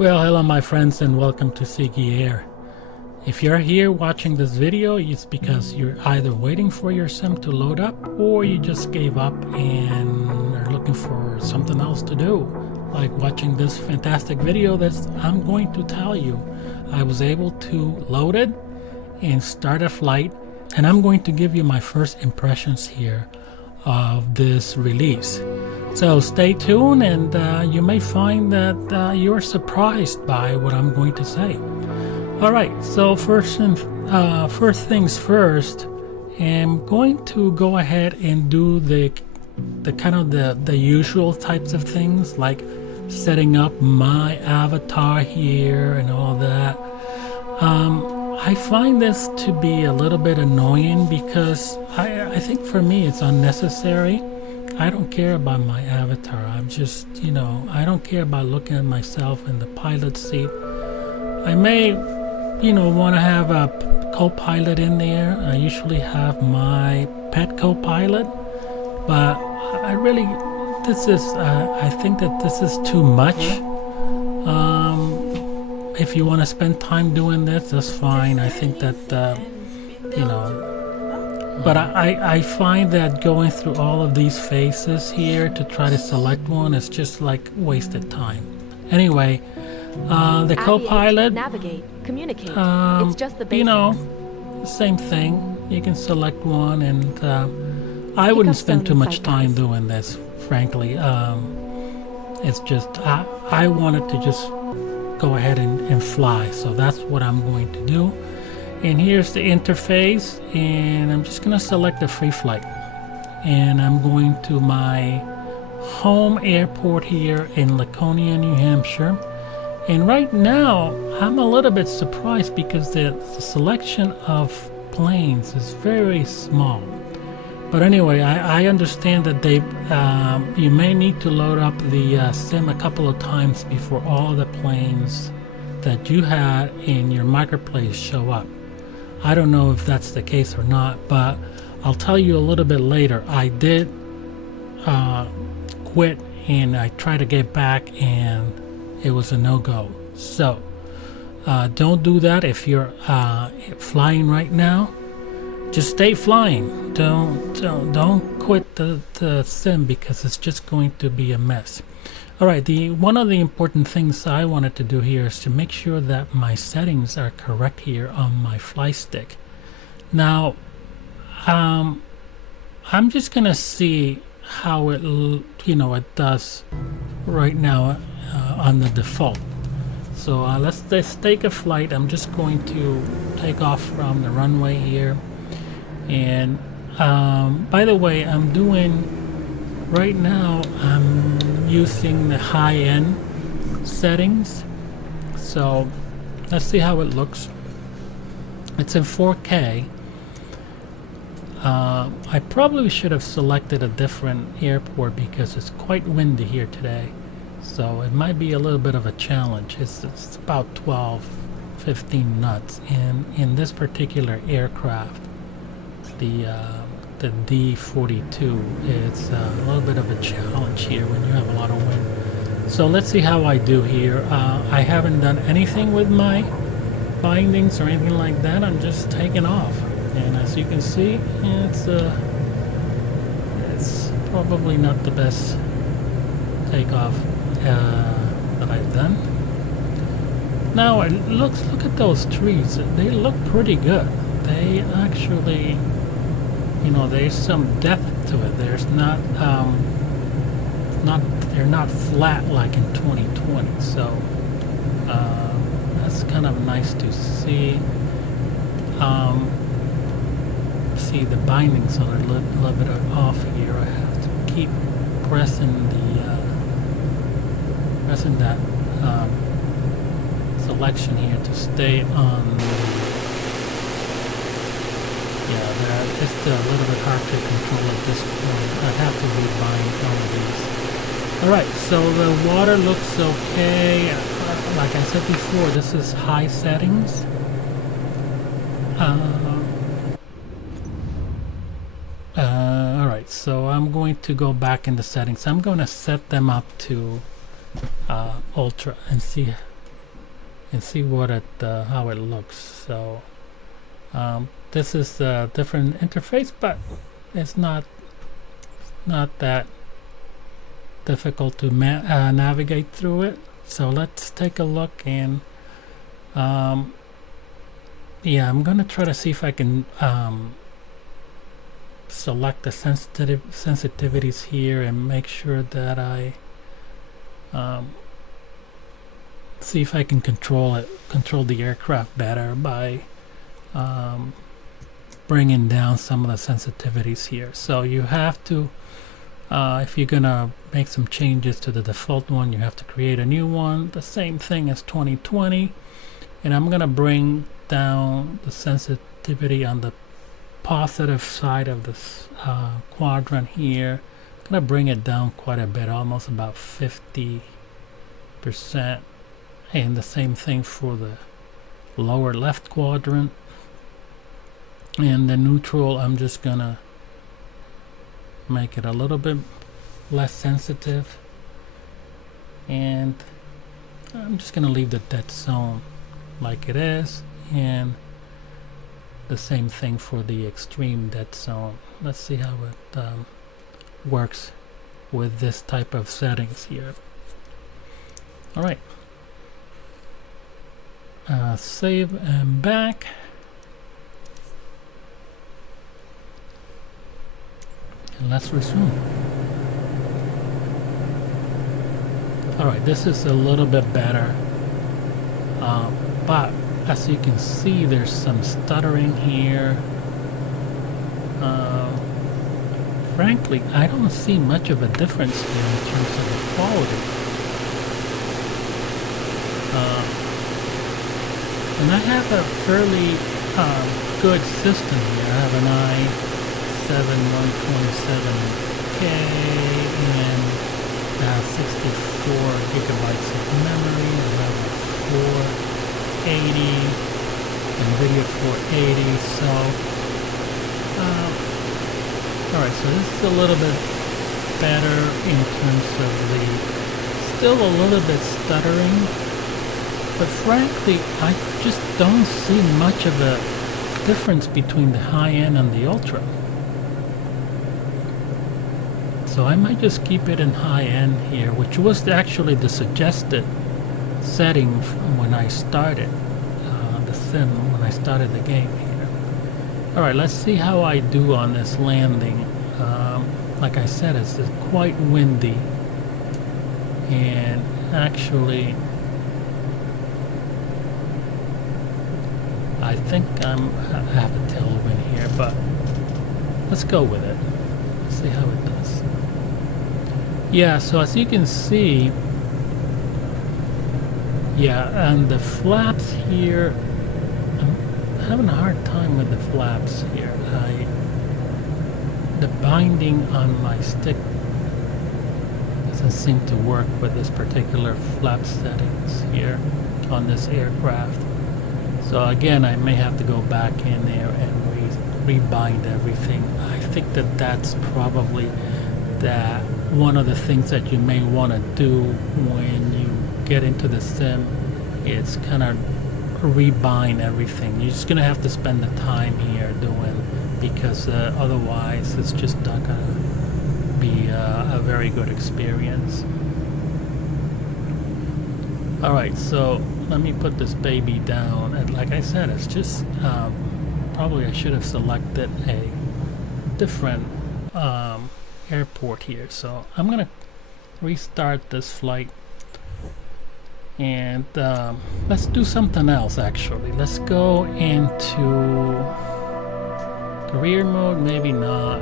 Well, hello my friends and welcome to Sigi Air. If you're here watching this video, it's because you're either waiting for your sim to load up or you just gave up and are looking for something else to do, like watching this fantastic video that I'm going to tell you. I was able to load it and start a flight, and I'm going to give you my first impressions here of this release. So stay tuned, and you may find that you're surprised by what I'm going to say. All right, so first things first, I'm going to go ahead and do the kind of the usual types of things, like setting up my avatar here and all that. I find this to be a little bit annoying because I think for me it's unnecessary. I don't care about my avatar. I'm just, I don't care about looking at myself in the pilot seat. I may, want to have a co-pilot in there. I usually have my pet co-pilot, but I think that this is too much. If you want to spend time doing this, that's fine. I think that, but I find that going through all of these phases here to try to select one is just like wasted time. Anyway, the co-pilot, navigate, communicate. It's just the basics. Same thing. You can select one, and I wouldn't spend too much time doing this, frankly. It's just I wanted to just go ahead and fly, so that's what I'm going to do. And here's the interface, and I'm just gonna select the free flight, and I'm going to my home airport here in Laconia, New Hampshire. And right now I'm a little bit surprised because the selection of planes is very small. But anyway, I understand that you may need to load up the sim a couple of times before all the planes that you had in your marketplace show up. I don't know if that's the case or not, but I'll tell you a little bit later. I did quit, and I tried to get back, and it was a no-go. So don't do that if you're flying right now. Just stay flying. Don't quit the sim, because it's just going to be a mess. All right, one of the important things I wanted to do here is to make sure that my settings are correct here on my fly stick. Now, I'm just gonna see how it does right now on the default. So let's take a flight. I'm just going to take off from the runway here. And by the way, right now I'm using the high-end settings, so let's see how it looks. It's in 4K. I probably should have selected a different airport because it's quite windy here today, so it might be a little bit of a challenge. It's about 12-15 knots in this particular aircraft. The D42, it's a little bit of a challenge here when you have a lot of wind. So let's see how I do here. I haven't done anything with my bindings or anything like that. I'm just taking off, and as you can see, it's probably not the best takeoff that I've done. Now look at those trees. They look pretty good. They actually, there's some depth to it. There's they're not flat like in 2020. So that's kind of nice to see. See, the bindings are a little bit off here. I have to keep pressing that selection here to stay on. Yeah, it's a little bit hard to control at this point. I have to rebind all of these. Alright, so the water looks okay. Like I said before, this is high settings. Alright, so I'm going to go back in the settings. I'm going to set them up to ultra and see and see what it how it looks. So this is a different interface, but it's not that difficult to navigate through it. So let's take a look, and yeah, I'm gonna try to see if I can select the sensitivities here and make sure that I see if I can control the aircraft better by bringing down some of the sensitivities here. So you have to if you're gonna make some changes to the default one, you have to create a new one, the same thing as 2020, and I'm gonna bring down the sensitivity on the positive side of this quadrant here. I'm gonna bring it down quite a bit, almost about 50%, and the same thing for the lower left quadrant. And the neutral, I'm just gonna make it a little bit less sensitive, and I'm just gonna leave the dead zone like it is, and the same thing for the extreme dead zone. Let's see how it works with this type of settings here. All right, save and back. And let's resume. Alright, this is a little bit better, but as you can see, there's some stuttering here. Frankly, I don't see much of a difference here in terms of the quality. And I have a fairly good system here. I have an i7-127K and 64 gigabytes of memory. I have a 480, NVIDIA 480. So, alright, so this is a little bit better in terms of still a little bit stuttering, but frankly, I just don't see much of a difference between the high end and the ultra. So I might just keep it in high end here, which was actually the suggested setting when I started the sim, when I started the game here. Alright, let's see how I do on this landing. Like I said, it's quite windy, and actually I think I have a tailwind here, but let's go with it. Let's see how it does. Yeah, so as you can see, yeah, and the flaps here, I'm having a hard time with the flaps here. The binding on my stick doesn't seem to work with this particular flap settings here on this aircraft. So again, I may have to go back in there and rebind everything. I think that's probably one of the things that you may want to do when you get into the sim. It's kind of rebind everything. You're just gonna have to spend the time here doing, because otherwise it's just not gonna be a very good experience. Alright, so let me put this baby down, and like I said, it's just probably I should have selected a different airport here. So I'm gonna restart this flight, and let's do something else. Actually, let's go into career mode. Maybe not.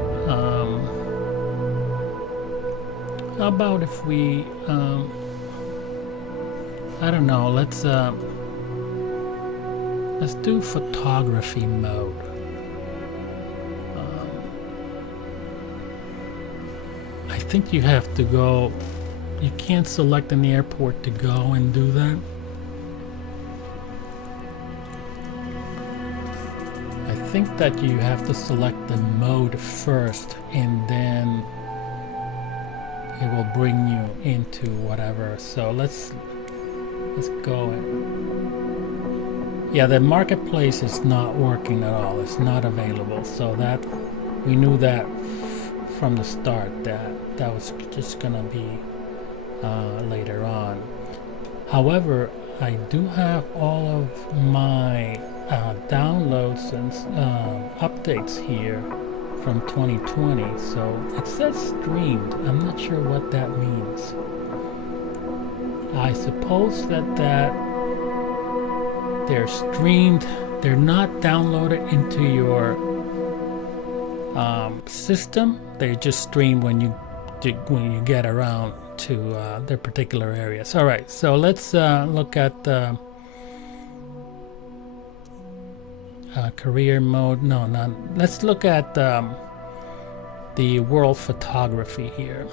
How about if we I don't know, let's do photography mode. I think you have to go, you can't select an airport to go and do that. I think that you have to select the mode first, and then it will bring you into whatever. So let's go in. Yeah, the marketplace is not working at all. It's not available. So that we knew that from the start that was just gonna be later on. However, I do have all of my downloads and updates here from 2020. So it says streamed. I'm not sure what that means. I suppose that they're streamed. They're not downloaded into your system. They just stream when you get around to their particular areas. All right, so let's look at career mode. No, not. Let's look at the world photography here.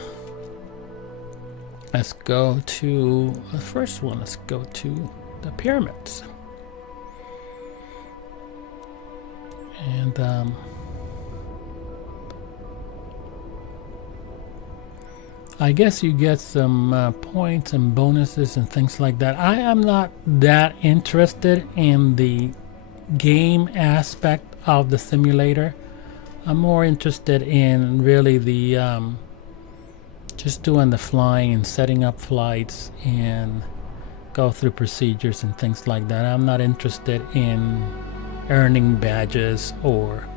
Let's go to the first one. Let's go to the pyramids. And I guess you get some points and bonuses and things like that. I am not that interested in the game aspect of the simulator. I'm more interested in really the just doing the flying and setting up flights and go through procedures and things like that. I'm not interested in earning badges or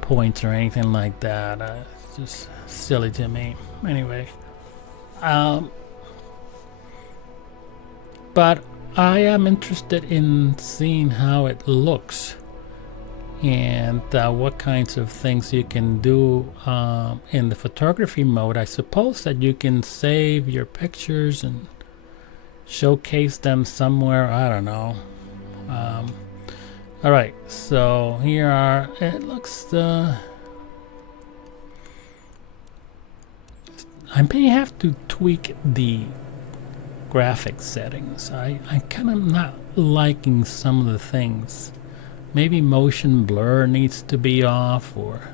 points or anything like that. It's just silly to me. Anyway. But I am interested in seeing how it looks and what kinds of things you can do in the photography mode. I suppose that you can save your pictures and showcase them somewhere. I don't know. All right, so here are, it looks I may have to tweak the graphic settings. I kind of not liking some of the things. Maybe motion blur needs to be off, or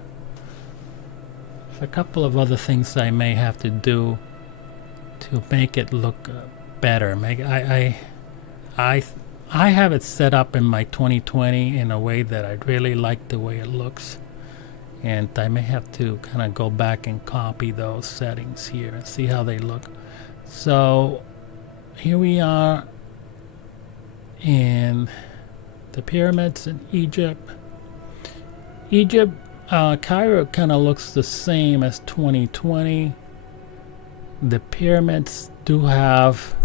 there's a couple of other things I may have to do to make it look better. I have it set up in my 2020 in a way that I really like the way it looks. And I may have to kind of go back and copy those settings here and see how they look. So here we are in the pyramids in Egypt. Cairo kind of looks the same as 2020. The pyramids do have,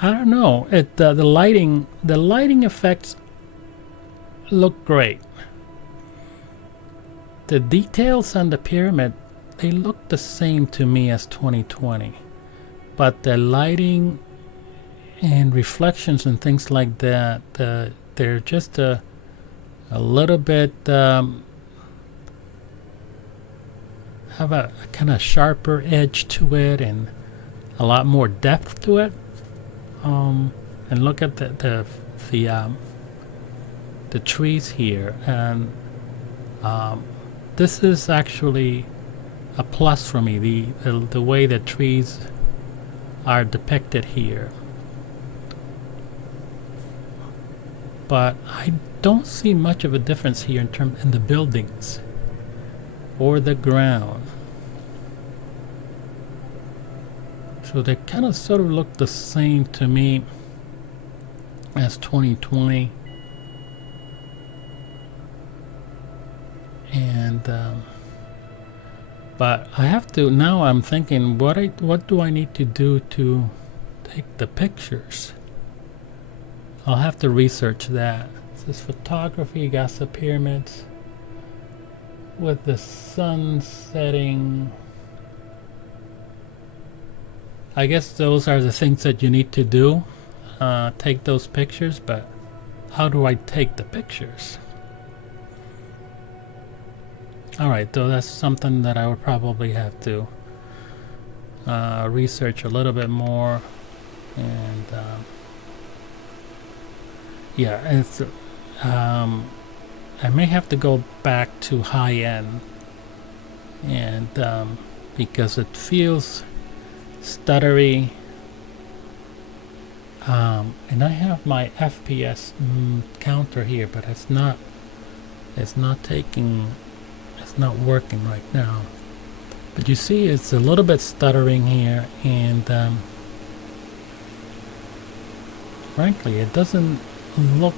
I don't know, the lighting effects look great. The details on the pyramid, they look the same to me as 2020, but the lighting and reflections and things like that, they're just a little bit have a kind of sharper edge to it and a lot more depth to it. And look at the trees here, and this is actually a plus for me, the way the trees are depicted here. But I don't see much of a difference here in the buildings or the ground. So they kind of sort of look the same to me as 2020. And but I have to, now I'm thinking, what do I need to do to take the pictures? I'll have to research that. This is photography, Gaza pyramids with the sun setting. I guess those are the things that you need to do, take those pictures, but how do I take the pictures? Alright, though that's something that I would probably have to research a little bit more. And yeah, it's I may have to go back to high end, and because it feels stuttery. And I have my FPS counter here, but it's not working right now. But you see it's a little bit stuttering here, and frankly it doesn't look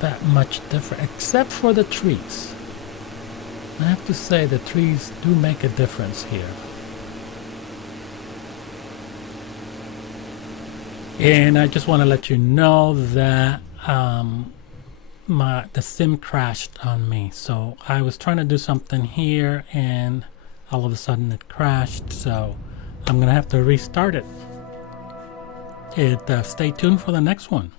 that much different, except for the trees. I have to say the trees do make a difference here. And I just want to let you know that the sim crashed on me. So I was trying to do something here and all of a sudden it crashed. So I'm going to have to restart it. Stay tuned for the next one.